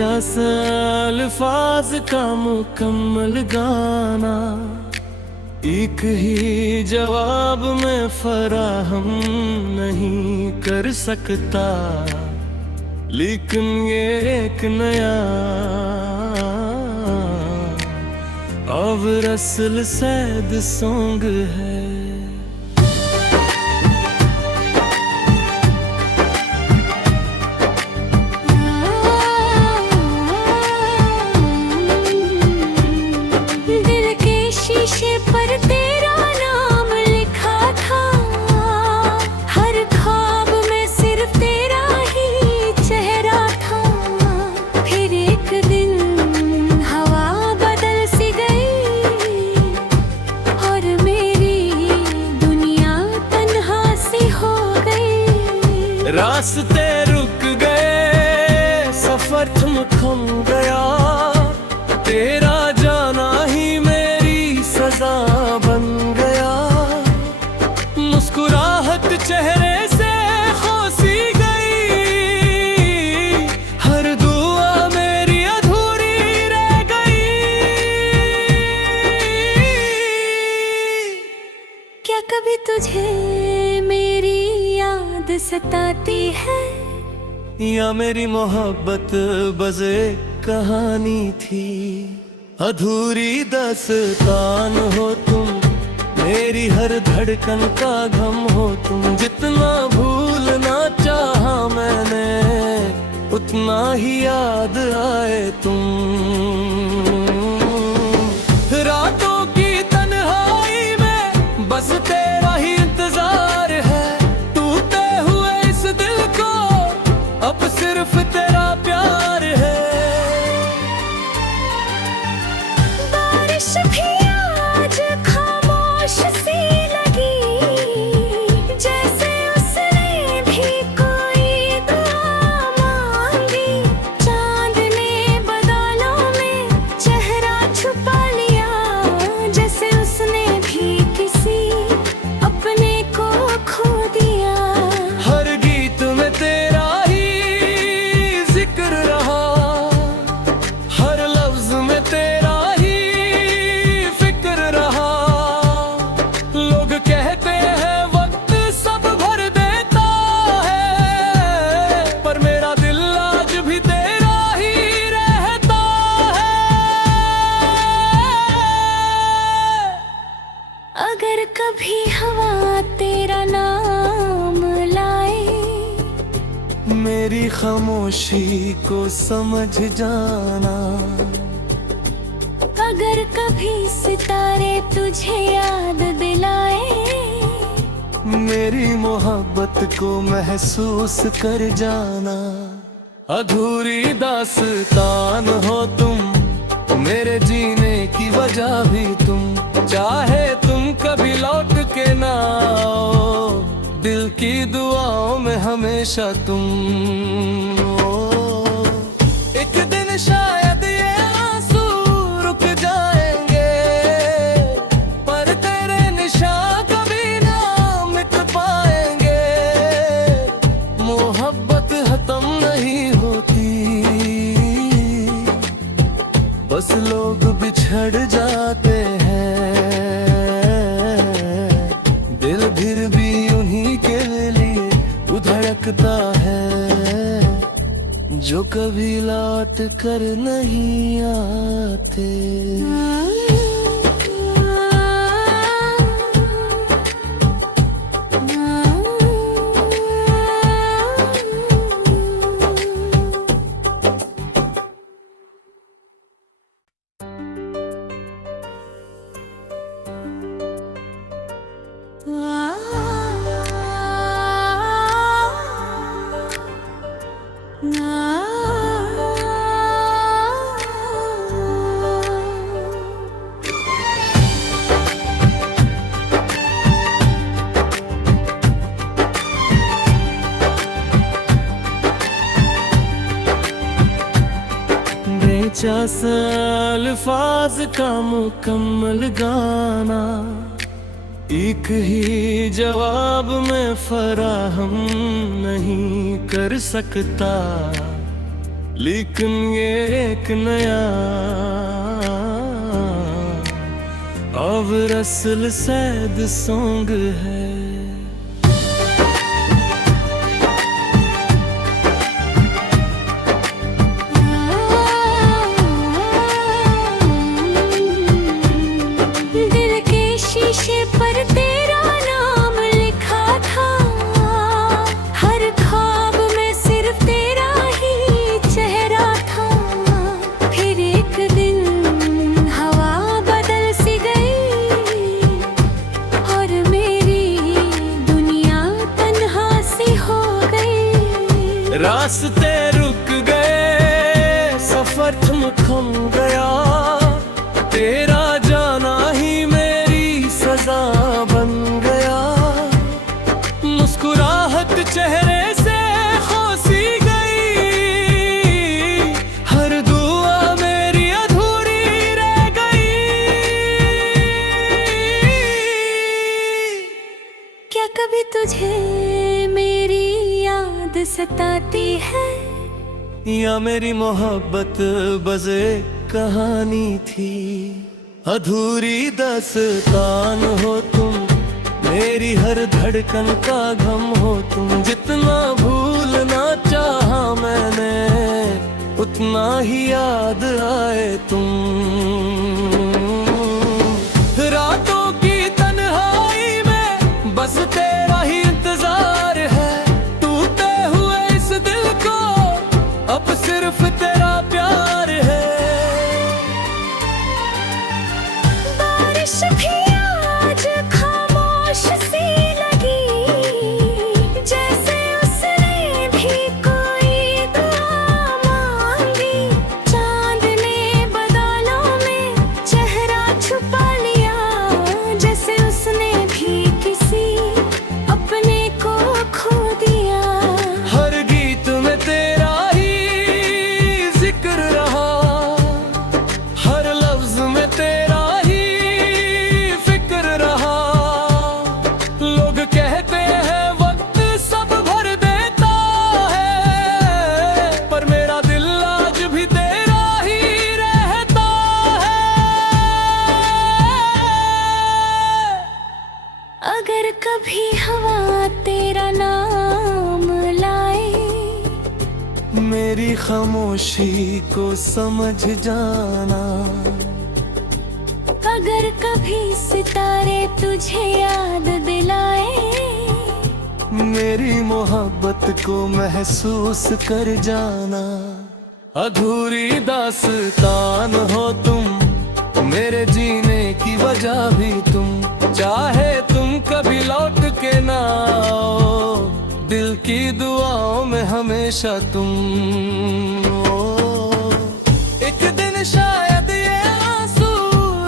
50 अल्फाज का मुकम्मल गाना एक ही जवाब में फराहम नहीं कर सकता, लेकिन ये एक नया अब रसल सैद सॉन्ग है। दिल के शीशे पर तेरा नाम लिखा था, हर ख्वाब में सिर्फ तेरा ही चेहरा था। फिर एक दिन हवा बदल सी गई और मेरी दुनिया तन्हा सी हो गई। रास्ते रुक गए, सफर थम गया, तेरा जाना ही मेरी सजा बन गया। मुस्कुराहट चेहरे से खोसी गई, हर दुआ मेरी अधूरी रह गई। क्या कभी तुझे मेरी याद सताती है, या मेरी मोहब्बत बस एक कहानी थी। अधूरी दास्तान हो तुम, मेरी हर धड़कन का गम हो तुम। जितना भूलना चाहा मैंने, उतना ही याद आए तुम। रातों की तन्हाई में बस तेरा ही इंतजार है, टूटे हुए इस दिल को अब सिर्फ तेरा प्यार है। बारिश भी आज खामोश सी लगी, जैसे उसने भी कोई दुआ मांगी। चांद ने बादलों में चेहरा छुपा लिया, जैसे उसने भी किसी अपने को खो दिया। हर गीत में तेरा ही जिक्र रहा, हर लफ्ज में तेरा ही फिक्र रहा। लोग कहते हैं वक्त सब भर देता है, पर मेरा दिल आज भी तेरा ही रहता है। अगर कभी हवा तेरा नाम लाए, मेरी खामोशी को समझ जाना। अगर कभी सितारे तुझे याद दिलाए, मेरी मोहब्बत को महसूस कर जाना। अधूरी दास्तान हो तुम, मेरे जीने की वजह भी तुम। चाहे तुम कभी लौट के ना आओ, दिल की दुआओं में हमेशा तुम हो। एक दिन शायद ये आंसू रुक जाएंगे, पर तेरे निशान कभी ना मिट पाएंगे। मोहब्बत खत्म नहीं होती, बस लोग बिछड़ जाते हैं। दिल फिर भी उन्हीं के लिए धड़कता है, जो कभी लौट कर नहीं आते। जैसे अल्फाज का मुकम्मल गाना एक ही जवाब में फराहम नहीं कर सकता, लेकिन ये एक नया अब रसल सैद सॉन्ग है। दिल के शीशे पर तेरा नाम लिखा था, हर ख्वाब में सिर्फ तेरा ही चेहरा था। फिर एक दिन हवा बदल सी गई और मेरी दुनिया तन्हा सी हो गई। रास्ते रुक गए, सफर थम गया, तेरा जाना ही मेरी सजा बन गया। मुस्कुराहट चेहरे से खोसी गई, हर दुआ मेरी अधूरी रह गई। क्या कभी तुझे मेरी याद सताती है, या मेरी मोहब्बत बस एक कहानी थी। अधूरी दास्तान हो तुम, मेरी हर धड़कन का गम हो तुम। जितना भूलना चाहा मैंने, उतना ही याद आए तुम। रातों की तन्हाई में बस तेरा ही इंतजार है। टूटे हुए इस दिल को अब सिर्फ तेरा प्यार है। बारिश भी आज खामोश सी लगी, जैसे उसने भी कोई दुआ मांगी। चांद ने बादलों में चेहरा छुपा लिया, जैसे उसने भी किसी अपने को खो दिया। हर गीत में तेरा ही जिक्र रहा, हर लफ्ज में तेरा ही फिक्र रहा। लोग कहते हैं वक्त सब भर देता है, पर मेरा दिल आज भी तेरा ही रहता है। अगर कभी हवा तेरा नाम लाए, मेरी खामोशी को समझ जाना। अगर कभी सितारे तुझे याद दिलाए, मेरी मोहब्बत को महसूस कर जाना। अधूरी दास्तान हो तुम, मेरे जीने की वजह भी तुम। चाहे तुम कभी लौट के ना आओ, दिल की दुआओं में हमेशा तुम। एक दिन शायद ये आंसू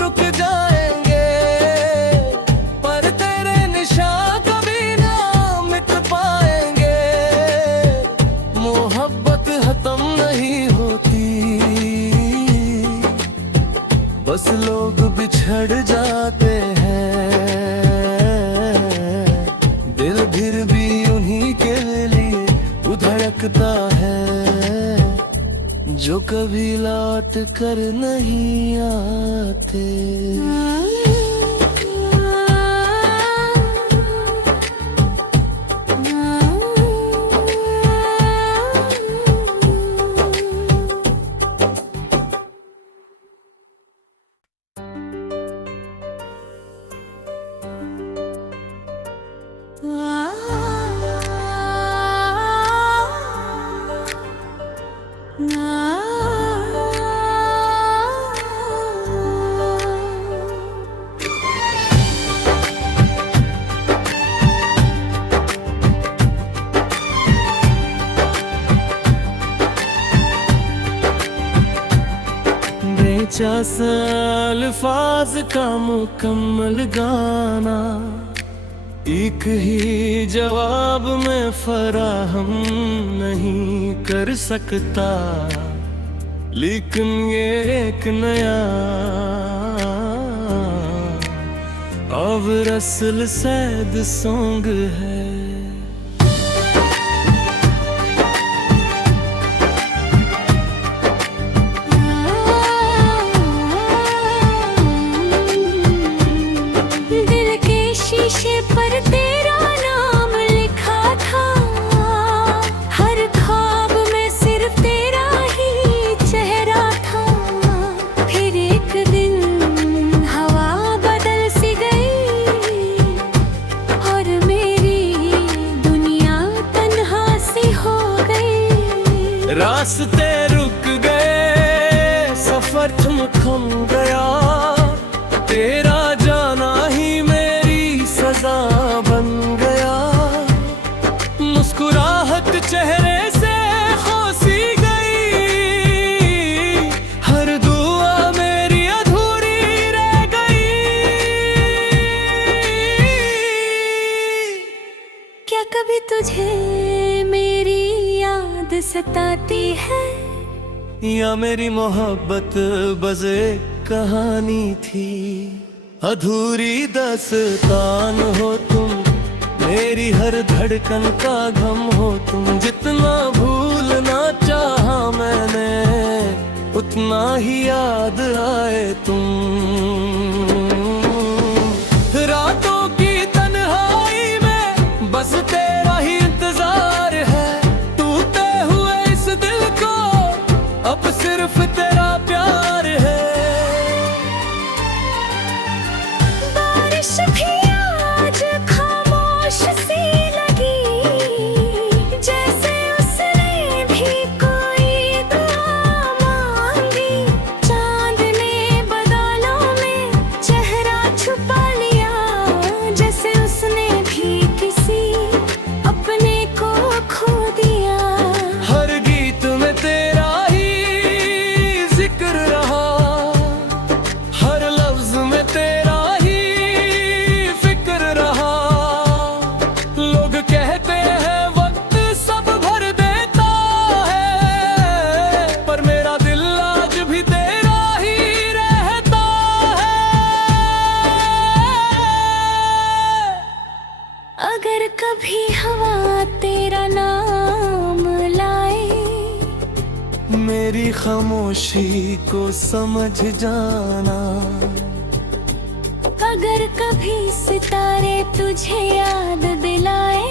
रुक जाएंगे, पर तेरे निशान कभी ना मिट पाएंगे। मोहब्बत खत्म नहीं होती, बस लोग बिछड़ जाते हैं। दिल फिर भी उन्हीं के लिए धड़कता है, जो कभी लौट कर नहीं आते। अल्फाज का मुकम्मल गाना एक ही जवाब में फराहम नहीं कर सकता, लेकिन ये एक नया अब रसल सैद सॉन्ग है। सफर थम गया, तेरा जाना ही मेरी सजा बन गया। मुस्कुराहट चेहरे से खोसी गई, हर दुआ मेरी अधूरी रह गई। क्या कभी तुझे मेरी याद सताती है, या मेरी मोहब्बत बस एक कहानी थी। अधूरी दास्तान हो तुम, मेरी हर धड़कन का गम हो तुम। जितना भूलना चाहा मैंने, उतना ही याद आए तुम। रातों की तन्हाई में बस तेरा ही इंतजार है। टूटे हुए इस दिल को अब सिर्फ तेरा प्यार है। बारिश भी आज खामोश सी लगी, जैसे उसने भी कोई दुआ मांगी। चांद ने बादलों में चेहरा छुपा लिया, जैसे उसने भी किसी अपने को खो दिया। हर गीत में तेरा ही जिक्र रहा, हर लफ्ज में तेरा ही फिक्र रहा। लोग कहते हैं वक्त सब भर देता है, पर मेरा दिल आज भी तेरा ही रहता है। अगर कभी हवा तेरा नाम लाए, मेरी खामोशी को समझ जाना। अगर कभी सितारे तुझे याद दिलाए,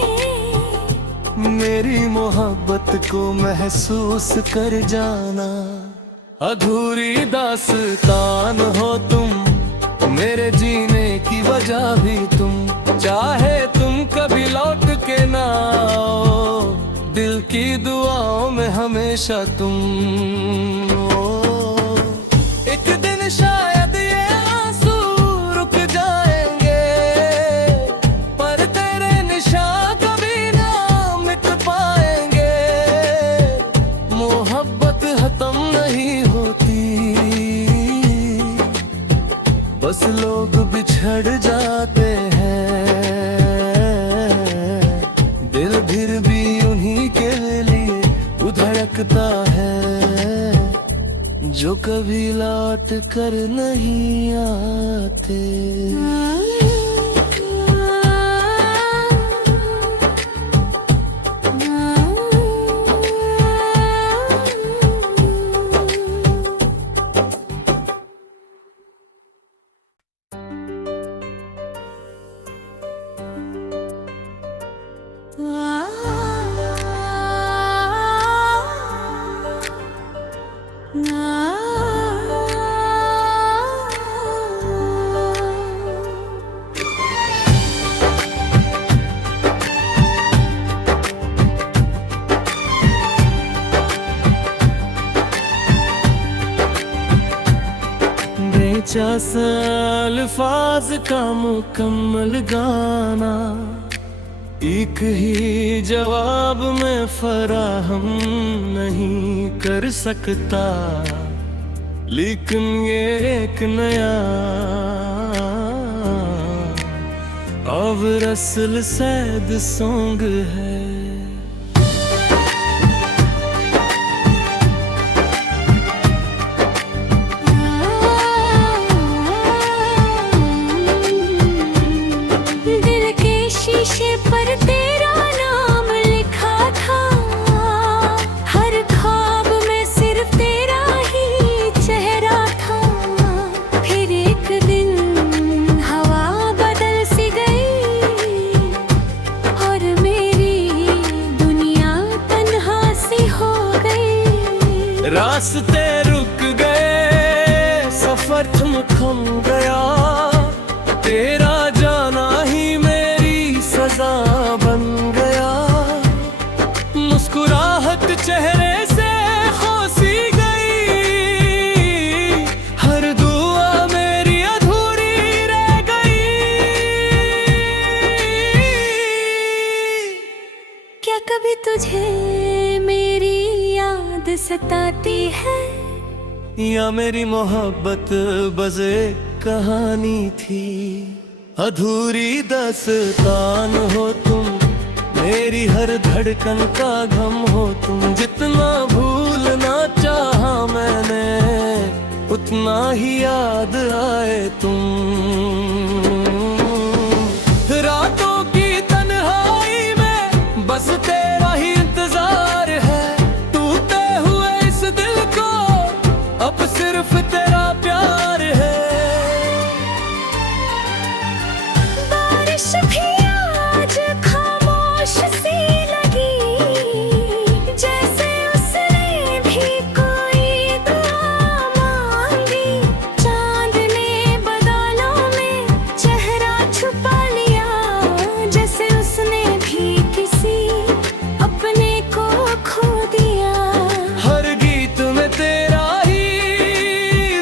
मेरी मोहब्बत को महसूस कर जाना। अधूरी दास्तान हो तुम, मेरे जीने की वजह भी तुम। चाहे तुम कभी लौट के ना आओ, दिल की दुआओं में हमेशा तुम। एक दिन शायद ये आंसू रुक जाएंगे, पर तेरे निशान कभी ना मिट पाएंगे। मोहब्बत खत्म नहीं होती, बस लोग बिछड़ जाते हैं। दिल फिर भी उन्हीं के लिए धड़कता है, जो कभी लौट कर नहीं आते। अल्फाज का मुकम्मल गाना, एक ही जवाब में फराहम नहीं कर सकता। लेकिन ये एक नया अब रसल सैद सॉन्ग है। रास्ते रुक गए, सफर थम गया, तेरा जाना ही मेरी सजा बन गया। मुस्कुराहट चेहरे से खोसी गई, या मेरी मोहब्बत बस एक कहानी थी। अधूरी दास्तान हो तुम, मेरी हर धड़कन का गम हो तुम। जितना भूलना चाहा मैंने, उतना ही याद आए तुम। रातों की तन्हाई में बस तेरा ही इंतजार है। टूटे हुए इस दिल को अब सिर्फ तेरा प्यार है। बारिश भी आज खामोश सी लगी, जैसे उसने भी कोई दुआ मांगी। चांद ने बादलों में चेहरा छुपा लिया, जैसे उसने भी किसी अपने को खो दिया। हर गीत में तेरा ही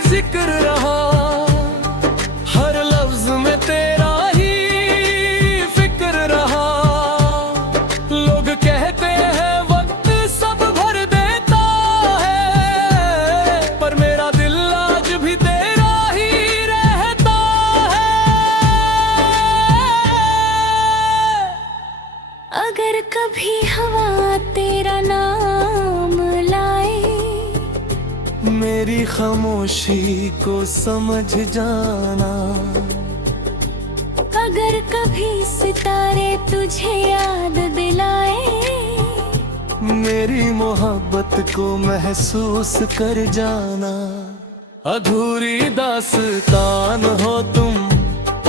जिक्र रहा, हर लफ्ज में तेरा ही फिक्र रहा। लोग कहते हैं वक्त सब भर देता है, पर मेरा दिल आज भी तेरा ही रहता है। अगर कभी हवा तेरा नाम लाए, मेरी खामोशी को समझ जाना। अगर कभी सितारे तुझे याद दिलाए, मेरी मोहब्बत को महसूस कर जाना। अधूरी दास्तान हो तुम,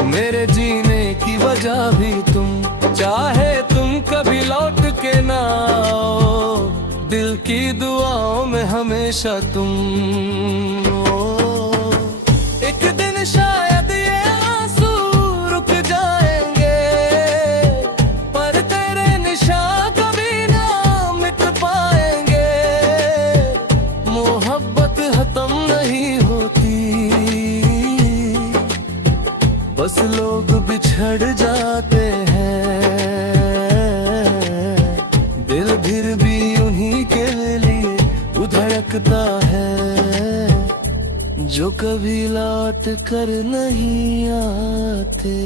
मेरे जीने की वजह भी तुम। चाहे तुम कभी लौट के ना आओ, दिल की दुआओं में हमेशा तुम। एक दिन शायद ये आंसू रुक जाएंगे, पर तेरे निशान कभी ना मिट पाएंगे। मोहब्बत खत्म नहीं होती, बस लोग बिछड़ जाते हैं। दिल फिर भी उन्हीं के लिए धड़कता है, जो कभी लौट कर नहीं आते।